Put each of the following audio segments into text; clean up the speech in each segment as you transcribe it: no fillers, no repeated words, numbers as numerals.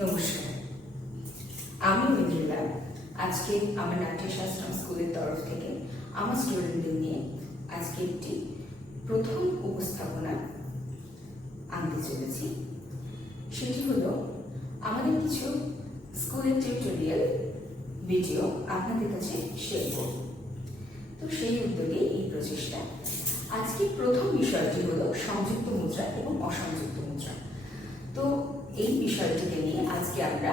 নমস্কার, আমি ঐন্দ্রিলা। আজকে আমার নাট্যশাস্ত্রম স্কুলের তরফ থেকে আমার স্টুডেন্টদের নিয়ে আজকে একটি প্রথম উপস্থাপনা আনতে চলেছি। সেটি হলো আমাদের কিছু স্কুলের টিউটোরিয়াল ভিডিও আপনাদের কাছে শেয়ার করব। তো সেই উদ্যোগে এই প্রচেষ্টা। আজকে প্রথম বিষয়টি হলো সংযুক্ত মুদ্রা এবং অসংযুক্ত মুদ্রা। তো এই বিষয়টিকে নিয়ে আজকে আমরা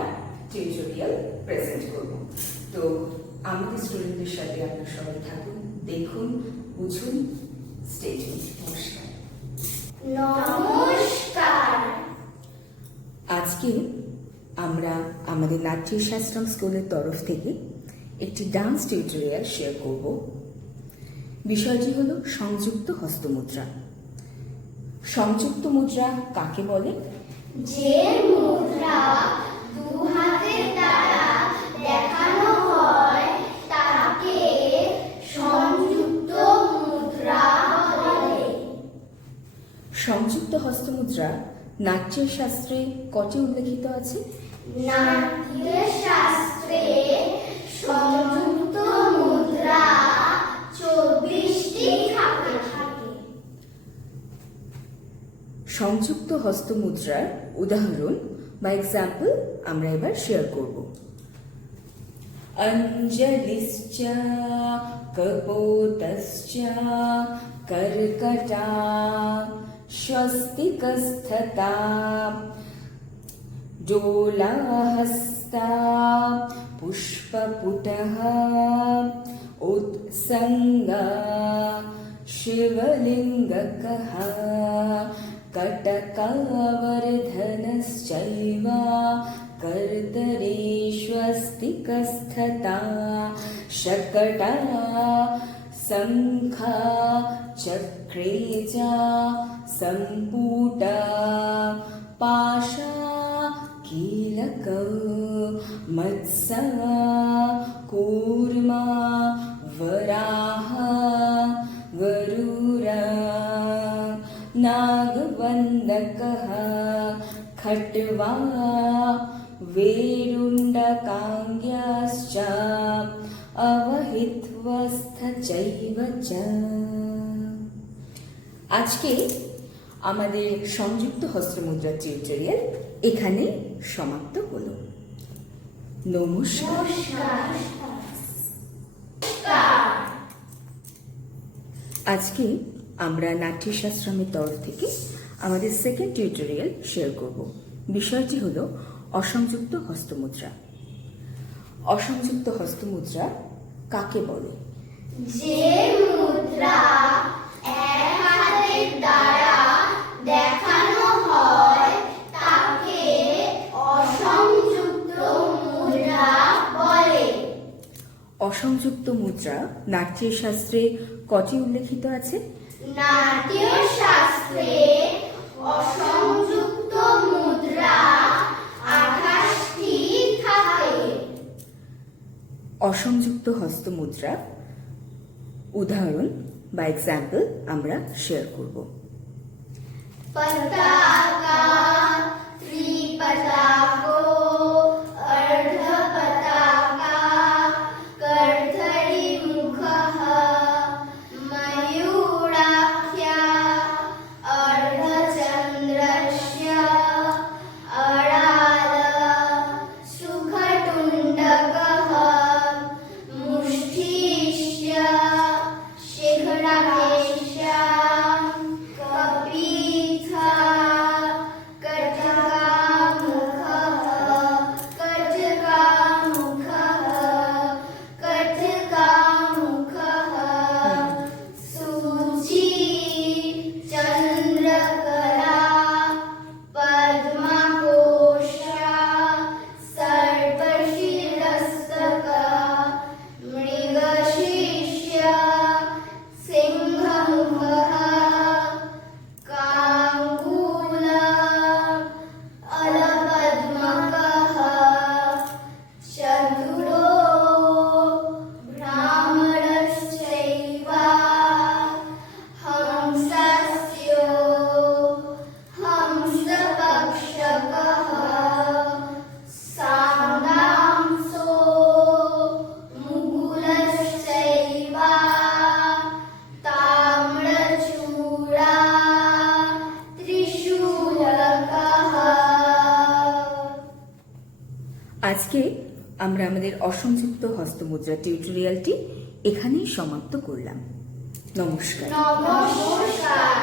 টিউটোরিয়াল প্রেজেন্ট করব। তো আমাদের স্টুডেন্টদের সাথে আপনারা সবাই থাকুন, দেখুন, বুঝুন। Stay tuned. নমস্কার। নমস্কার। আজকে আমরা আমাদের নাট্যশাস্ত্রম স্কুলের তরফ থেকে একটি ডান্স টিউটোরিয়াল শেয়ার করব। বিষয়টি হলো সংযুক্ত হস্তমুদ্রা। সংযুক্ত মুদ্রা কাকে বলে? যে মুদ্রা দু হাতের দ্বারা দেখানো হয় তাকে সংযুক্ত মুদ্রা বলে। সংযুক্ত হস্তমুদ্রা নাট্যের শাস্ত্রে কটি উল্লেখিত আছে? নাট্যশাস্ত্রে সংযুক্ত মুদ্রা 24টি থাকে। সংযুক্ত হস্তমুদ্রার উদাহরণ বা এক্সাম্পল আমরা এবার শেয়ার করব। অঞ্জলিশ্চ কপোতশ্চ কর্কটা স্বস্তিকস্থতা ডোলাহস্তা পুষ্পপুটঃ উৎসঙ্গা শিবলিঙ্গকः कटकावर्धनश्चैव कर्तरे स्वस्तिकस्थता शकटा शङ्खा चक्रे च सम्पूटा पाशा कीलक मत्सा कूर्मा वराह गरुरा नागवन्दकः खट्वा वेरुण्डकाङ्ग्याश्च अवहित्वस्थचैव च। আজকে আমাদের সংযুক্ত হস্তমুদ্রা টিউটোরিয়াল এখানে সমাপ্ত হলো। নমস্কার। আজকে আমরা নাট্যশাস্ত্রমের তরফ থেকে আমাদের সেকেন্ড টিউটোরিয়াল শেয়ার করব। বিষয়টি হলো অসংযুক্ত হস্তমুদ্রা। অসংযুক্ত হস্তমুদ্রা কাকে বলে? যে মুদ্রা এক হাতের দ্বারা দেখানো হয় তাকে অসংযুক্ত মুদ্রা বলে। অসংযুক্ত মুদ্রা নাট্যের শাস্ত্রে কটি উল্লেখিত আছে? নাট্যশাস্ত্রে অসংযুক্ত মুদ্রা 28টি থাকে। অসংযুক্ত হস্তমুদ্রা উদাহরণ বা এক্সাম্পল আমরা শেয়ার করব। পতাকা, ত্রিপতাকো, অর্ধপতাকা, কর্ধরি মুখঃ, ময়ূরাখ্যা, অর্ধচন্দ্রস্য, অরাল, সুখটুণ্ডকः, মুষ্টিশ্চ, শিখরাকেশ, কপিথ, আজকে আমরা আমাদের অসংযুক্ত হস্তমুদ্রা টিউটোরিয়ালটি এখানেই সমাপ্ত করলাম। নমস্কার। নমস্কার।